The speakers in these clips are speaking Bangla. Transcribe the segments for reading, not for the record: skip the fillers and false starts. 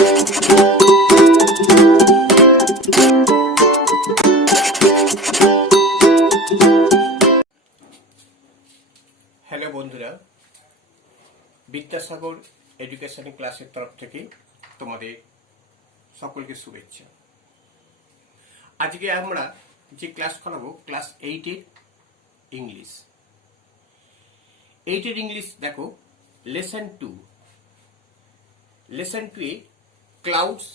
হ্যালো বন্ধুরা, বিদ্যাসাগর এডুকেশন ক্লাসের তরফ থেকে তোমাদের সকলকে শুভেচ্ছা। আজকে আমরা যে ক্লাস করাবো ক্লাস 8-এর ইংলিশ। 8-এর ইংলিশ দেখো, লেসন 2 এ ক্লাউডস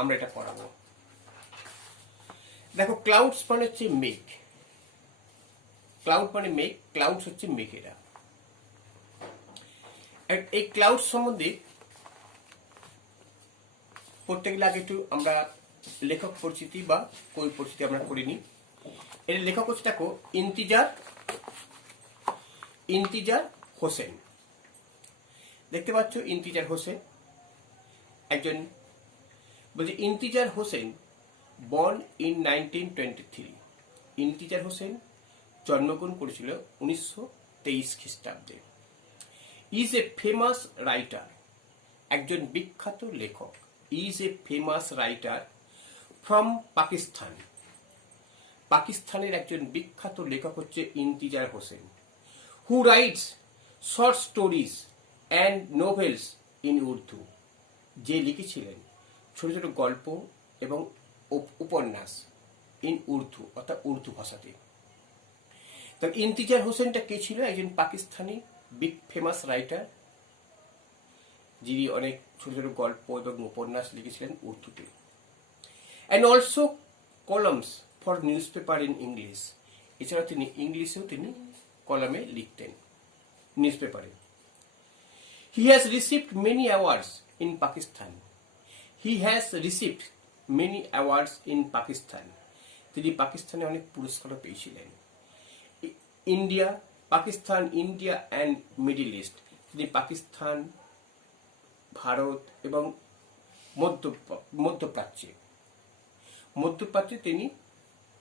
আমরা এটা পড়াবো। দেখো, ক্লাউডস মানে হচ্ছে মেঘ। ক্লাউড মানে মেঘ, ক্লাউডস হচ্ছে মেঘেরা। এই ক্লাউড সম্বন্ধে পড়তে গেলে আগে একটু আমরা লেখক পরিচিতি বা কবি পরিচিতি আমরা করিনি। এর লেখক হচ্ছে দেখো ইন্তিজার হোসেন। দেখতে পাচ্ছ ইন্তিজার হোসেন একজন, বলছে ইন্তিজার হোসেন বর্ন ইন 1923। ইন্তিজার হোসেন জন্মগ্রহণ করেছিল 1923 খ্রিস্টাব্দে। ইজ এ ফেমাস রাইটার, একজন বিখ্যাত লেখক। Is a famous writer from Pakistan. পাকিস্তানের একজন বিখ্যাত লেখক হচ্ছে Intizar Hussain. Who writes short stories and novels in Urdu. যে লিখেছিলেন ছোট ছোট গল্প এবং উপন্যাস ইন উর্দু, অর্থাৎ উর্দু ভাষাতে। তবে ইন্তিজার হোসেনটা কে ছিল? একজন পাকিস্তানি বিগ ফেমাস রাইটার, যিনি অনেক ছোট ছোট গল্প এবং উপন্যাস লিখেছিলেন উর্দুতে। And also columns for newspaper in English. এছাড়া তিনি ইংলিশেও তিনি কলামে লিখতেন, নিউজ পেপারে। He has received many awards in Pakistan. He has received many awards in Pakistan. তিনি পাকিস্তানে অনেক পুরস্কারও পেয়েছিলেন। Pakistan, India and Middle East. তিনি পাকিস্তান, ভারত এবং মধ্যপ্রাচ্যে তিনি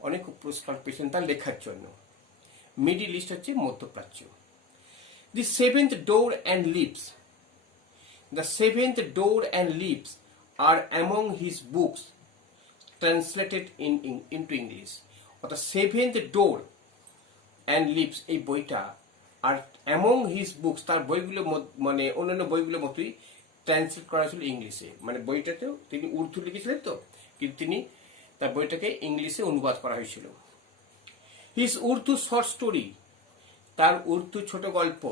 অনেক পুরস্কার পেয়েছেন তার লেখার জন্য। মিডল ইস্ট হচ্ছে মধ্যপ্রাচ্য। The seventh door and leaves. The seventh door and leaves are among his books translated into English. অর্থাৎ সেভেন্থ ডোর অ্যান্ড লিভস এই বইটা আর অ্যামং হিজ বুকস, তার বইগুলো মানে অন্যান্য বইগুলোর মতোই ট্রান্সলেট করা ছিল ইংলিশে। মানে বইটাতেও তিনি উর্দু লিখেছিলেন তো, কিন্তু তিনি তার বইটাকে ইংলিশে অনুবাদ করা হয়েছিল। হিজ উর্দু শর্ট স্টোরি, তার উর্দু ছোট গল্প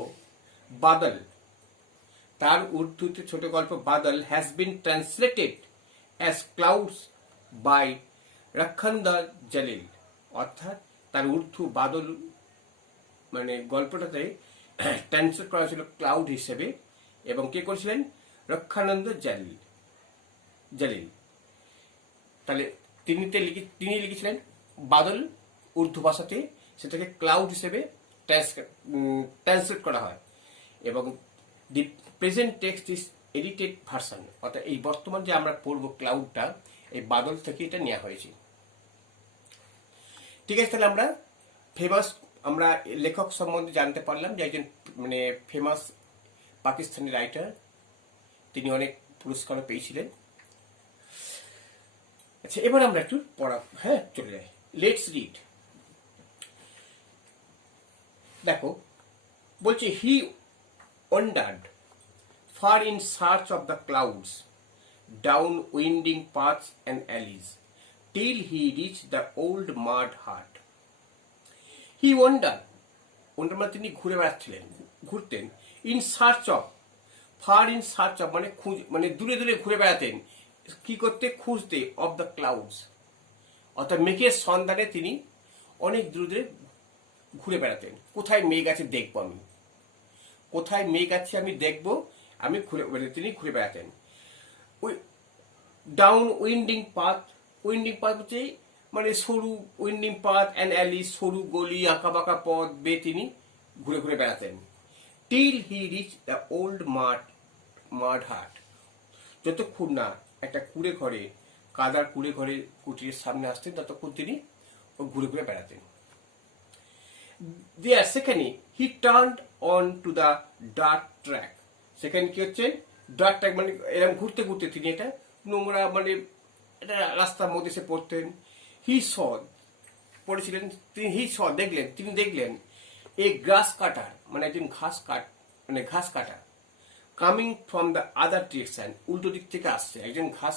বাদল, তার উর্দুতে ছোট গল্প Badal has been translated as clouds by Rakhshanda Jalil. অর্থাৎ তার উর্দু বাদল মানে গল্পটাতে ট্রান্সলেট করা ছিল ক্লাউড হিসেবে, এবং কে করেছিলেন? রক্ষানন্দ জালিল। তাহলে তিনি লিখেছিলেন বাদল উর্দু ভাষাতে, সেটাকে ক্লাউড হিসেবে ট্রান্সলেট করা হয়। এবং the present text is edited version. অর্থাৎ এই বর্তমান যে আমরা পড়বো ক্লাউডটা, এই বাদল থেকে এটা নেওয়া হয়েছে। ঠিক আছে, তাহলে আমরা লেখক সম্বন্ধে জানতে পারলাম যে একজন মানে ফেমাস পাকিস্তানি রাইটার, তিনি অনেক পুরস্কারও পেয়েছিলেন। আচ্ছা, এবার আমরা একটু চলে যাই। Let's read. দেখো, বলছে he wandered far in search of the clouds down winding paths and alleys till he reached the old mud hut. He wandered মানে তিনি ঘুরতেন। in search of, far in search of মানে দূরে দূরে ঘুরে বেড়াতেন। কি করতে? খুঁজতে, of the clouds, অর্থাৎ মেঘের সন্ধানে তিনি অনেক দূরে দূরে ঘুরে বেড়াতেন। কোথায় মেঘ আছে দেখবো আমি, কোথায় মেঘ আছে আমি দেখবো, তিনি ঘুরে বেড়াতেন। Down winding path, winding path হচ্ছে মানে সরু, উইন্ডিং পাথ অ্যান্ড অ্যালি, সরু গলি, আঁকা বাঁকা পথ বেয়ে তিনি ঘুরে ঘুরে বেড়াতেন। Till he reach the old mud hut, যতক্ষণ না একটা কাদার কুড়ে ঘরে কুটিরের সামনে আসতেন, ততক্ষণ তিনি ঘুরে ঘুরে বেড়াতেন। সেখানে he turned on to the dark track. সেখানে কি হচ্ছে? ডার্টটা মানে এরকম ঘুরতে ঘুরতে তিনি এটা নোংরা মানে এটা রাস্তার মধ্যে এসে পড়তেন। হি স পড়েছিলেন তিনি, তিনি দেখলেন এ গ্রাস কাটার মানে একজন ঘাস কাটা coming from the other direction, উল্টো দিক থেকে আসছে একজন ঘাস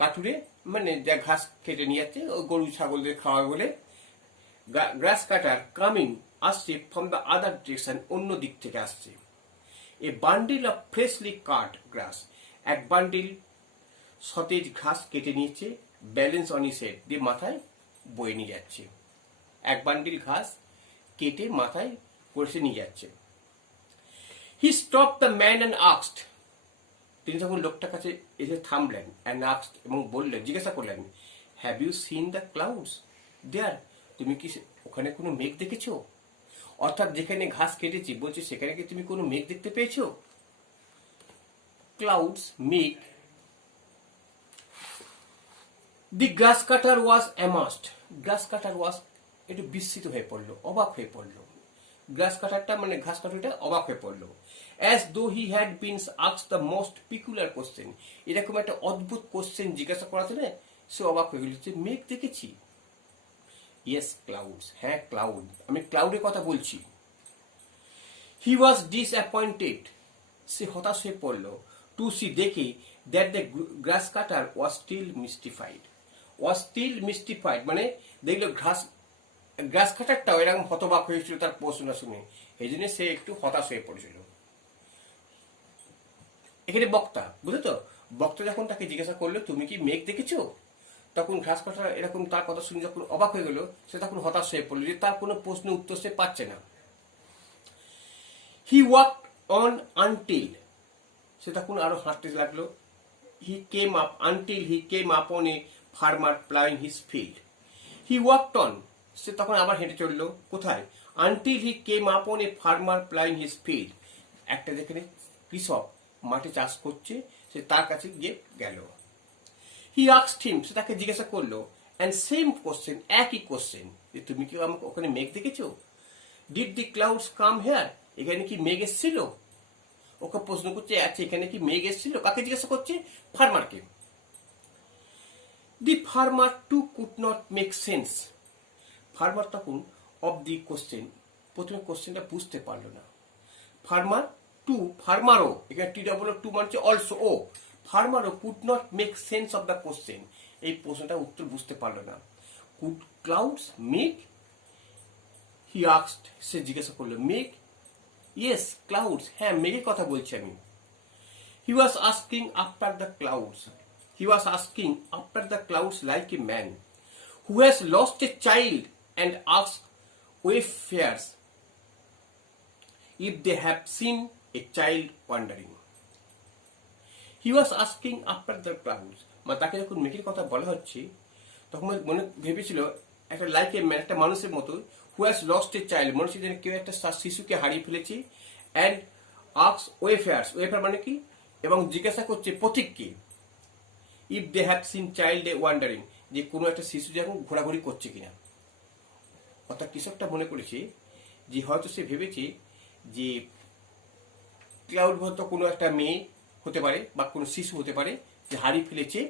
কাটুরে, মানে যা ঘাস কেটে নিয়ে যাচ্ছে ও গরু ছাগলদের খাওয়া বলে। গ্রাস কাটার কামিং আসছে ফ্রম দ্য আদার ডিরেকশন, অন্য দিক থেকে আসছে। এ বান্ডিল অফ ফ্রেশলি কাট গ্রাস, এক বান্ডিল সতেজ ঘাস কেটে নিয়েছে, ব্যালেন্স অন হিজ হেড, দিয়ে মাথায় বয়ে নিয়ে যাচ্ছে। এক বান্ডিল ঘাস কেটে মাথায় করে নিয়ে যাচ্ছে। He stop the man and asked, তিনি তখন লোকটার কাছে এসে থামলেন, অ্যান্ড আস্কড এবং বললেন, জিজ্ঞাসা করলেন, have you seen the clouds there, তুমি কি ওখানে কোনো মেঘ দেখেছো? অর্থাৎ যেখানে ঘাস কেটেছি বলছে সেখানে কি তুমি কোনো মেঘ দেখতে পেয়েছো? ক্লাউডস, মেঘ। দি গ্রাস কাটার ওয়াজ অ্যামাস্ট, গ্রাস কাটার ওয়াজ একটু বিস্মিত হয়ে পড়লো, অবাক হয়ে পড়লো। গ্রাস কাটারটা মানে ঘাস কাটারটা অবাক হয়ে পড়লো। As though he had been asked the most peculiar question, এরকম একটা অদ্ভুত কোশ্চেন জিজ্ঞাসা করাতে না সে অবাক হয়ে গেল, যে মেঘ দেখেছি? ইয়েস ক্লাউডস, হ্যাঁ ক্লাউড, আমি ক্লাউডের কথা বলছি। হি ওয়াজ ডিসঅ্যাপয়েন্টেড, সে হতাশ হয়ে পড়লো, টু সি দেখে that the grass cutter was still mystified, মানে দেখলো গ্রাস কাটারটাও এরকম হতবাক হয়েছিল তার প্রশ্ন শুনে, এই জন্য সে একটু হতাশ হয়ে পড়েছিল। এখানে বক্তা, বুঝলো তো, বক্তা যখন তাকে জিজ্ঞাসা করলো তুমি কি মেঘ দেখেছো, তখন ঘাস কাটার এরকম তার কথা শুনে যখন অবাক হয়ে গেল, সে তখন হতাশ হয়ে পড়লো যে তার কোনো প্রশ্ন উত্তর সে পাচ্ছে না। হি ওয়াকড অন আনটিল, সে তখন আরো হাঁটতে লাগলো। He came up on a farmer ploughing his field. He walked on, সে তখন আবার হেঁটে চললো, কোথায়? Until he came up on a farmer ploughing his field, একটা যেখানে কৃষক মাঠে চাষ করছে, সে তার কাছে গিয়ে গেল। হি আস্কড হিম, সে তাকে জিজ্ঞাসা করলো, অ্যান্ড সেম কোশ্চেন, একই কোশ্চেন, যে তুমি কি আমাকে ওখানে মেঘ দেখেছো? Did the clouds come here, এখানে কি মেঘ এসেছিল? ওকে প্রশ্ন করছে, আচ্ছা এখানে কি মেঘ এসেছিল? কাকে জিজ্ঞাসা করছে? ফার্মারকে। The farmer too could not make sense, farmer তখন অফ দি কোশ্চেন, প্রথমে কোশ্চেনটা বুঝতে পারলো না। ফার্মারও, এখানে টি ডাবল টু মানে অলসো ও, ফার্মারও could not make sense of the question, এই প্রশ্নটা উত্তর বুঝতে পারলো না। Could clouds make, he asked, সে জিজ্ঞাসা করলো, মেঘ? ইয়েস ক্লাউডস, হ্যাঁ মেঘের কথা বলছি আমি। He was asking after the clouds like a man who has lost a child and asked wayfarers if they have seen a child wandering. He was asking after the clouds, মানে তাকে যখন মেঘের কথা বলা হচ্ছে তখন মনে ভেবেছিল একটা লাইক এ ম্যান, একটা মানুষের মতো, হু হ্যাজ লস্ট এ চাইল্ড, মানুষের জন্য কেউ একটা শিশুকে হারিয়ে ফেলেছে, অ্যান্ড আস্কস ওয়েফেয়ার্স, ওয়েফেয়ার মানে কি, এবং জিজ্ঞাসা করছে পথিককে, if they have seen child wandering, যে কোনো একটা শিশু যখন ঘোরাঘুরি করছে কিনা। অর্থাৎ কৃষকটা মনে করেছে যে হয়তো সে ভেবেছে যে ক্লাউড হয়তো কোনো একটা মেয়ে হতে পারে বা কোনো শিশু হতে পারে যে হারিয়ে ফেলেছে,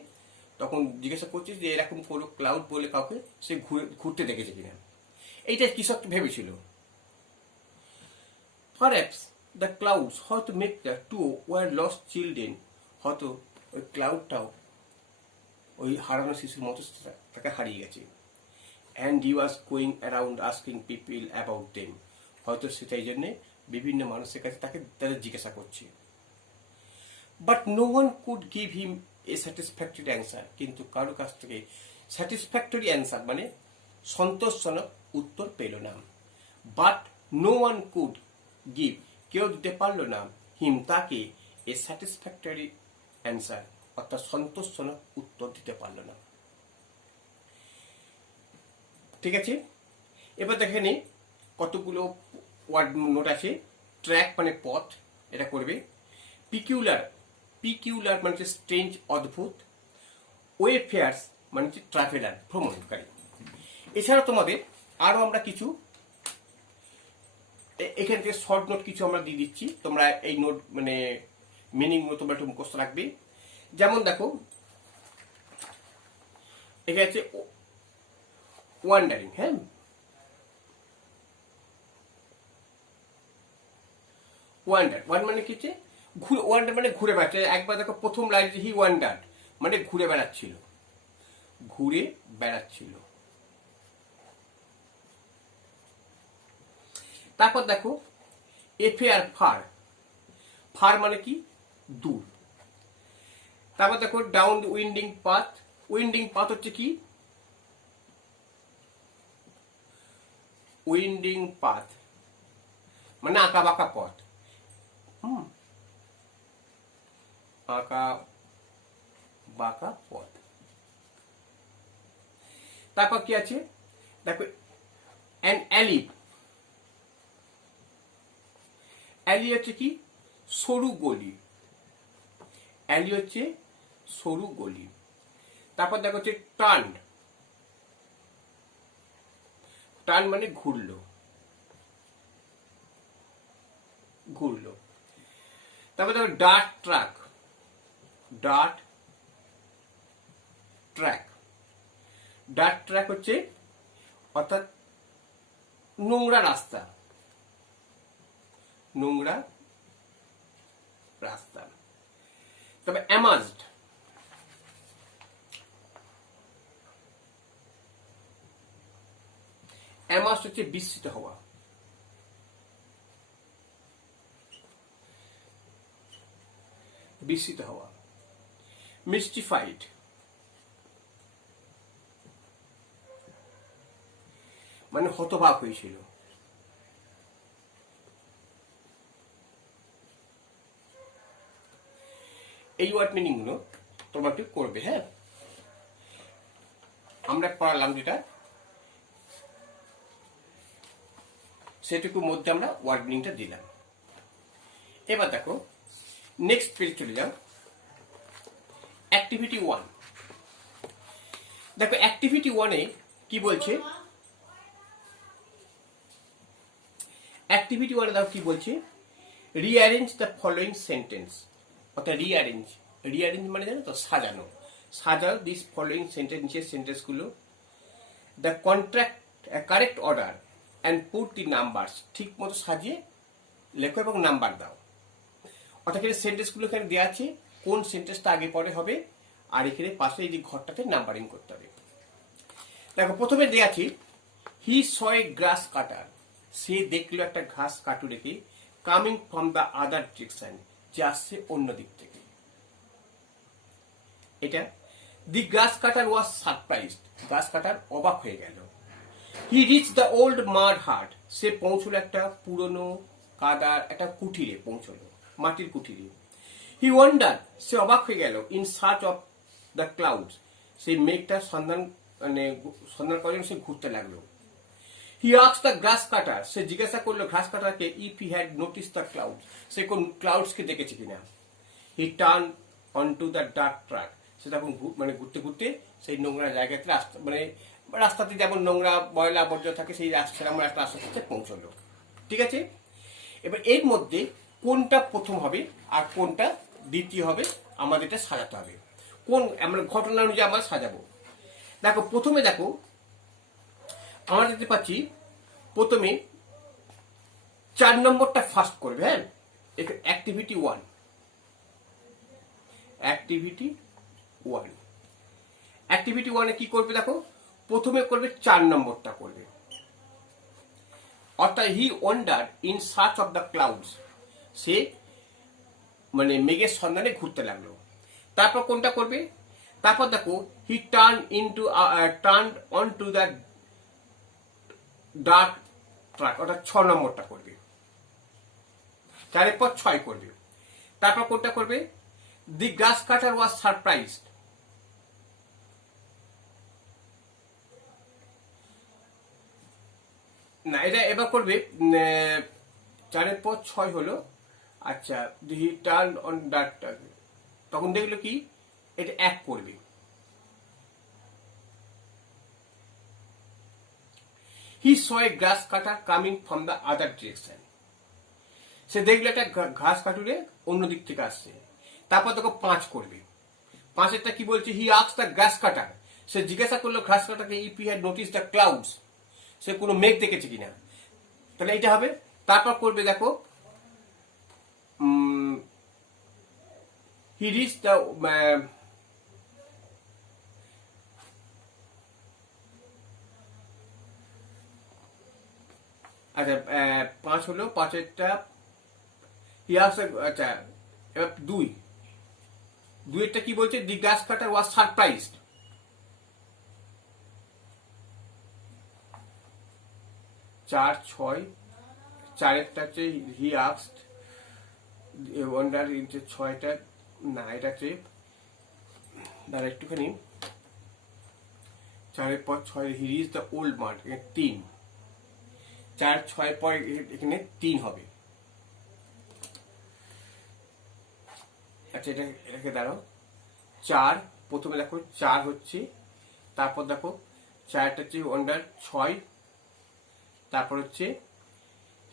তখন জিজ্ঞাসা করছে যে এরকম কোনো ক্লাউড বলে কাউকে সে ঘুরতে দেখেছে কিনা, এইটা কৃষক ভেবেছিল। পারহ্যাপস দ্য ক্লাউডস, হয়তো মেঘটা টু ওয়ার লস্ট চিলড্রেন, হয়তো ওই ক্লাউডটাও ওই হারানো শিশুর মতো তাকে হারিয়ে গেছে। And he was going around asking people about them, হয়তো সেটাই জন্যে বিভিন্ন মানুষের কাছে তাদের জিজ্ঞাসা করছে। But no one could give him a satisfactory answer, কিন্তু কারো কাছ থেকে স্যাটিসফ্যাক্টরি অ্যান্সার মানে সন্তোষজনক উত্তর পেল না। But no one could give, কেউ দিতে পারল না, হিম তাকে, এ স্যাটিসফ্যাক্টরি অ্যান্সার, অর্থাৎ সন্তোষজনক উত্তর দিতে পারল না। ঠিক আছে, এবার দেখেনি কতগুলো ওয়ার্ড নোট আছে। ট্র্যাক মানে পথ, এটা করবে। পিকিউলার মানে হচ্ছে স্ট্রেঞ্জ, অদ্ভুত। ওয়েফেয়ার্স মানে হচ্ছে ট্রাভেলার, ভ্রমণকারী। এছাড়া তোমাদের আরো আমরা কিছু এখান থেকে শর্ট নোট কিছু আমরা দিয়ে দিচ্ছি, তোমরা এই নোট মানে মিনিংগুলো তোমরা একটু মুখস্থ রাখবে। যেমন দেখো এখানে আছে ওয়ান্ডারিং, হ্যাঁ, ওয়ান্ডার মানে কি হচ্ছে ওয়ান্ডার মানে ঘুরে বেড়াচ্ছে। একবার দেখো প্রথম লাইন হি ওয়ান্ডার মানে ঘুরে বেড়াচ্ছিল, ঘুরে বেড়াচ্ছিল। তারপর দেখো এফে আর ফার, ফার মানে কি দূর। তারপর দেখো down the winding path, winding path হচ্ছে কি উইন্ডিং পাথ মানে আঁকা বাঁকা পথ, আঁকা বাঁকা পথ। তারপর কি আছে দেখো অ্যান অ্যালি, অ্যালি হচ্ছে কি সরু গলি, অ্যালি হচ্ছে সরু গলি। তারপর দেখো হচ্ছে টার্ন, টার্ন মানে ঘুরলো, ঘুরলো। তারপর দেখো dirt track, dirt track, dirt track হচ্ছে অর্থাৎ নোংরা রাস্তা, নোংরা রাস্তা। তবে অ্যামাজড, অ্যামাজড হচ্ছে বিস্মিত হওয়া, বিস্মিত হওয়া। মিস্টিফাইড মানে হতবাক হয়েছিল। এই ওয়ার্ড মিনিং গুলো তোমরা একটু করবে, হ্যাঁ। আমরা পড়ালাম যেটা সেটুকুর মধ্যে আমরা ওয়ার্ড মিনিংটা দিলাম। এবার দেখো নেক্সট পেজ চলে যাও, অ্যাক্টিভিটি 1। দেখো অ্যাক্টিভিটি 1-এ কি বলছে, অ্যাক্টিভিটি 1-এ দেখো কি বলছে, রিঅ্যারেঞ্জ দ্য ফলোইং সেন্টেন্স। অর্থাৎ রিঅ্যারেঞ্জ, রিঅ্যারেঞ্জ মানে জানো তো সাজানো, সাজাও দিস ফলোইং সেন্টেন্স, নিচের সেন্টেন্সগুলো the contract correct order and put the numbers, ঠিক মতো সাজিয়ে লেখো এবং নাম্বার দাও। অর্থাৎ এখানে সেন্টেন্সগুলো এখানে দেওয়া আছে, কোন সেন্টেন্সটা আগে পরে হবে, আর এখানে পাশে এই যে ঘরটাতে নাম্বারিং করতে হবে। দেখো প্রথমে দেওয়া আছে হি স এ গ্রাস কাটার, সে দেখলো একটা ঘাস কাটুরেকে, coming from the other direction, যে আসছে অন্য দিক থেকে। এটা দি গ্রাস কাটার ওয়াজ সারপ্রাইজড, গ্রাস কাটার অবাক হয়ে গেল। হি রিচ দ্য ওল্ড মাড হাট, সে পৌঁছলো একটা পুরনো কাদার একটা কুঠিরে, পৌঁছলো মাটির কুঠিরে। হি ওয়ান্ডার, সে অবাক হয়ে গেল। In search of the clouds, সেই মেঘটার সন্ধান মানে সন্ধান করার জন্য সে ঘুরতে লাগলো। হি আস্কড দ্য গ্রাস কাটার, সে জিজ্ঞাসা করলো ঘাস কাটারকে if he had notice the clouds, সে কোন ক্লাউডসকে দেখেছে কিনা। He turn on to the dark track, সে তখন মানে ঘুরতে ঘুরতে সেই নোংরা জায়গাতে রাস্তা মানে রাস্তাতে যেমন নোংরা ময়লা আবর্জনা থাকে সেই রাস্তার আমরা একটা রাস্তাতে পৌঁছলো। ঠিক আছে, এবার এর মধ্যে কোনটা প্রথম হবে আর কোনটা দ্বিতীয় হবে আমাদের এটা সাজাতে হবে। কোন আমরা ঘটনা অনুযায়ী আমরা সাজাবো। দেখো প্রথমে দেখো আমরা দেখতে পাচ্ছি প্রথমে 4 নম্বরটা ফার্স্ট করবে, হ্যাঁ, অ্যাক্টিভিটি 1, অ্যাক্টিভিটি 1, অ্যাক্টিভিটি 1-এ কি করবে দেখো প্রথমে করবে 4 নম্বরটা করবে, অর্থাৎ he wander in search of the clouds, সে মানে মেঘের সন্ধানে ঘুরতে লাগলো। তারপর কোনটা করবে, তারপর দেখো হি turn on to the dark track, অর্থাৎ 6 নম্বরটা করবে, 4-এর পর 6 করবে। তারপর কোনটা করবে, দি গ্রাস কাটার ওয়াজ সারপ্রাইজড, না এটা এবার করবে 4-এর পর 6 হলো। আচ্ছা he turn on dark track, তখন দেখলো কি এটা 1 করবে। He saw a grass cutter coming from the other direction, সে দেখলো একটা ঘাস কাটুরে অন্য দিক থেকে আসছে, তারপর দেখো 5 করবে। 5এরটা কি বলছে, হি আস্ক দ্য গ্রাস কাটার, সে জিজ্ঞাসা করলো ঘাস কাটাকে if he had notice the clouds, সে কোনো মেঘ দেখেছে কিনা, তাহলে এইটা হবে। তারপর করবে দেখো হি রিচ দ্য, আচ্ছা 5 হলো, 5এরটা হি আস্ক, আচ্ছা এবার 2 এরটা কি বলছে, the grass cutter was surprised. 4, 6, 4এরটা হচ্ছে হি আস্কড ওয়ান্ডার, 6টা না, এটা হচ্ছে দাঁড়া একটুখানি, 4এর পর 6 হি রিচ দ্য ওল্ড মার্ট, 3, 4, 6 পর এখানে 3 হবে। আচ্ছা এটাকে দাঁড়াও, 4 প্রথমে দেখো 4 হচ্ছে, তারপর দেখো 4টা হচ্ছে ওয়ান্ডার 6, তারপর হচ্ছে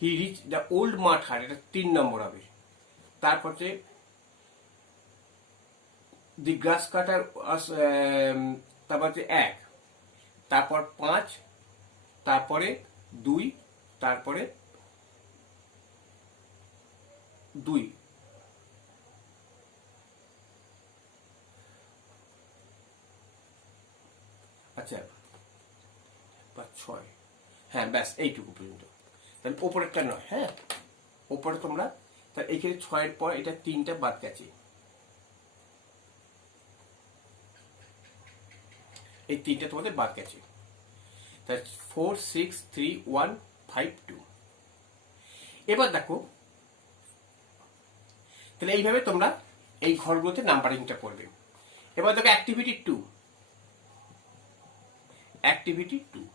হি রিচ দ্য ওল্ড মাঠ হাট, এটা 3 নম্বর হবে। তারপর হচ্ছে দি গ্রাস কাটার, তারপর হচ্ছে 1, তারপর 5, তারপরে 2, তারপরে 2, আচ্ছা 5, 6, হ্যাঁ ব্যাস এইটুকু পর্যন্ত। তাহলে ওপরেরটা নয়, হ্যাঁ ওপরে তোমরা, তাহলে এখানে 6-এর পর এটা 3টা বাদ গেছে, এই 3টা তোমাদের বাদ গেছে। তাহলে 4, 6, 3, 1, 5, 2। এবার দেখো, তাহলে এইভাবে তোমরা এই ঘরগুলোতে নাম্বারিংটা করবে। এবার দেখো অ্যাক্টিভিটি 2, অ্যাক্টিভিটি 2,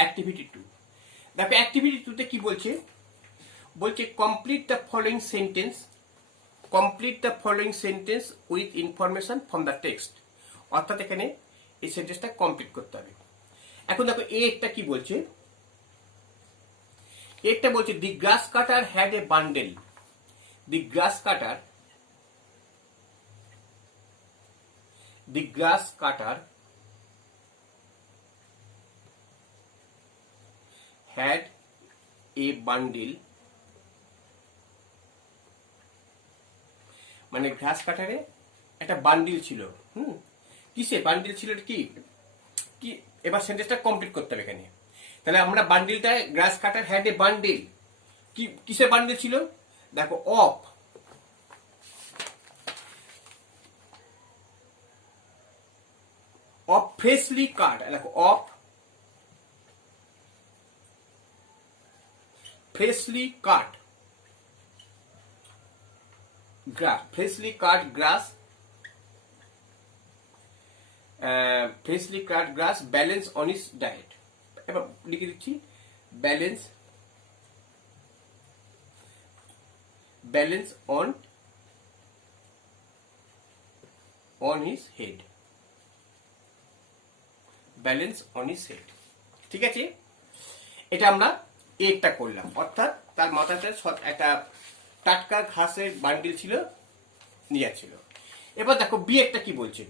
অ্যাক্টিভিটি 2 দেখো, অ্যাক্টিভিটি 2তে কি বলছে, বলছে complete the following sentence, complete the following sentence with information from the text, অর্থাৎ এখানে এই সেন্টেন্সটা কমপ্লিট করতে হবে। এখন দেখো একটা কি বলছে, একটা বলছে the grass cutter had a bundle, the grass cutter, the grass cutter had a bundle, মানে ঘাস কাটারে একটা বান্ডিল ছিল। কিসে বান্ডিল ছিল, কি কি এবার সেন্টেন্সটা কমপ্লিট করতে হবে এখানে। তাহলে আমরা বান্ডিলটা, গ্রাস কাটার হ্যাড এ বান্ডিল, কি কিসে বান্ডিল ছিল, দেখো অফ ফ্রেশলি কাট, দেখো of freshly cut grass, freshly cut grass, freshly cut grass, balance on his diet। এবার লিখে দিচ্ছি balance, balance on his head, balance on his head। ঠিক আছে, এটা আমরা একটা করলাম, অর্থাৎ তার মাথাতে একটা টাটকা ঘাসের বান্ডিল ছিল, নিয়ে যাচ্ছিল। এবার দেখো বি একটা কি বলছে,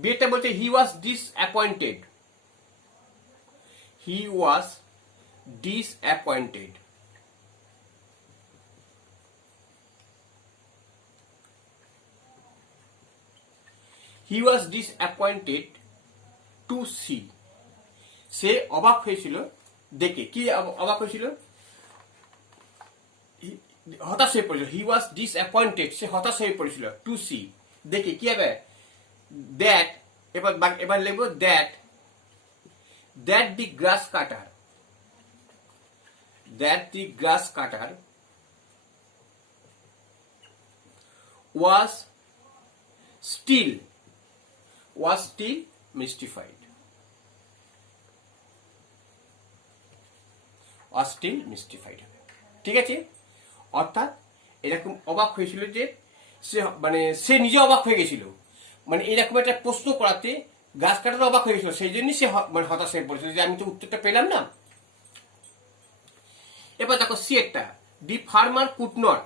বি একটা বলছে he was disappointed, he was disappointed, he was disappointed to see, সে অবাক হয়েছিল দেখে, কি অবাক হয়েছিল, হতাশ হয়ে পড়েছিল, হি ওয়াজ ডিসঅ্যাপয়েন্টেড, সে হতাশ হয়ে পড়েছিল, টু সি দেখে কি হবে, দ্যাট, এবার লিখবো that, that the grass cutter, that the grass cutter was still mystified, was still mystified। ঠিক আছে, অর্থাৎ এরকম অবাক হয়েছিল যে সে, মানে সে নিজে অবাক হয়ে গেছিল, মানে এরকম একটা প্রশ্ন করাতে গাছ কাটার অবাক হয়ে গেছিল, সেই জন্যই সে মানে হতাশ হয়ে পড়েছিল যে আমি তো উত্তরটা পেলাম না। এবার দেখো সি একটা, the farmer could not,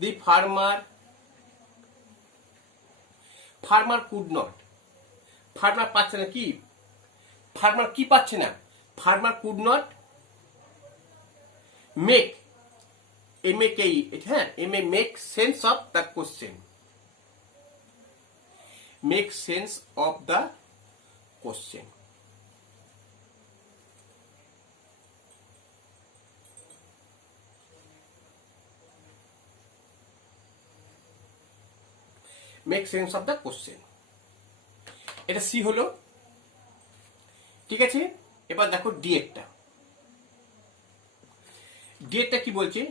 the farmer could not, farmer পাচ্ছে না, কি ফার্মার কি পাচ্ছে না, farmer could not make make sense of the question, make sense of the question. Make sense of the question, এটা সি হলো, ঠিক আছে। এবার দেখো ডি একটা, ডি একটা কি বলছে,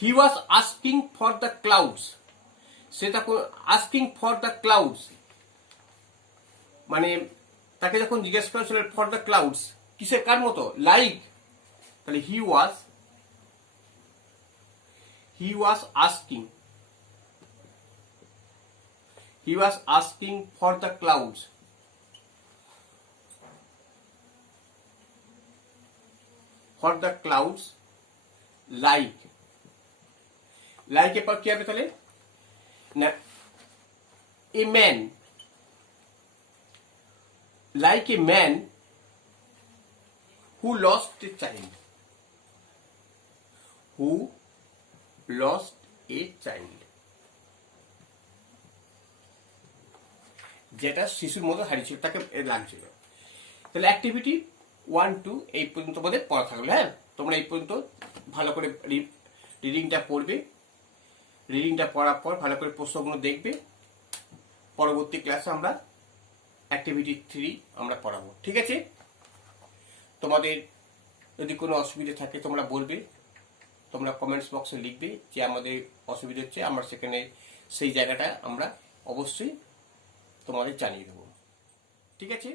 he was asking for the clouds, সে তখন আস্কিং ফর দ্য ক্লাউডস, মানে তাকে যখন জিজ্ঞেস করেছিল ফর দ্য ক্লাউডস কিসের কার মতো, লাইক, তাহলে he was asking for the clouds, like, লাইকের পর কি হবে তাহলে না, a man, like a man who lost a child, যেটা শিশুর মতো হারিয়েছিল, তাকে লাগছিল। তাহলে অ্যাক্টিভিটি 1, 2 এই পর্যন্ত তোমাদের পড়া থাকলো। হ্যাঁ, তোমরা এই পর্যন্ত ভালো করে রিডিংটা পড়বে, রিডিংটা পড়ার পর ভালো করে প্রশ্নগুলো দেখবে। পরবর্তী ক্লাসে আমরা অ্যাক্টিভিটি 3 আমরা পড়াবো, ঠিক আছে। তোমাদের যদি কোনো অসুবিধা থাকে তোমরা বলবে, তোমরা কমেন্টস বক্সে লিখবে যে আমাদের অসুবিধা হচ্ছে, আমরা সেখানে সেই জায়গাটা আমরা অবশ্যই তোমাদের জানিয়ে দেবো, ঠিক আছে।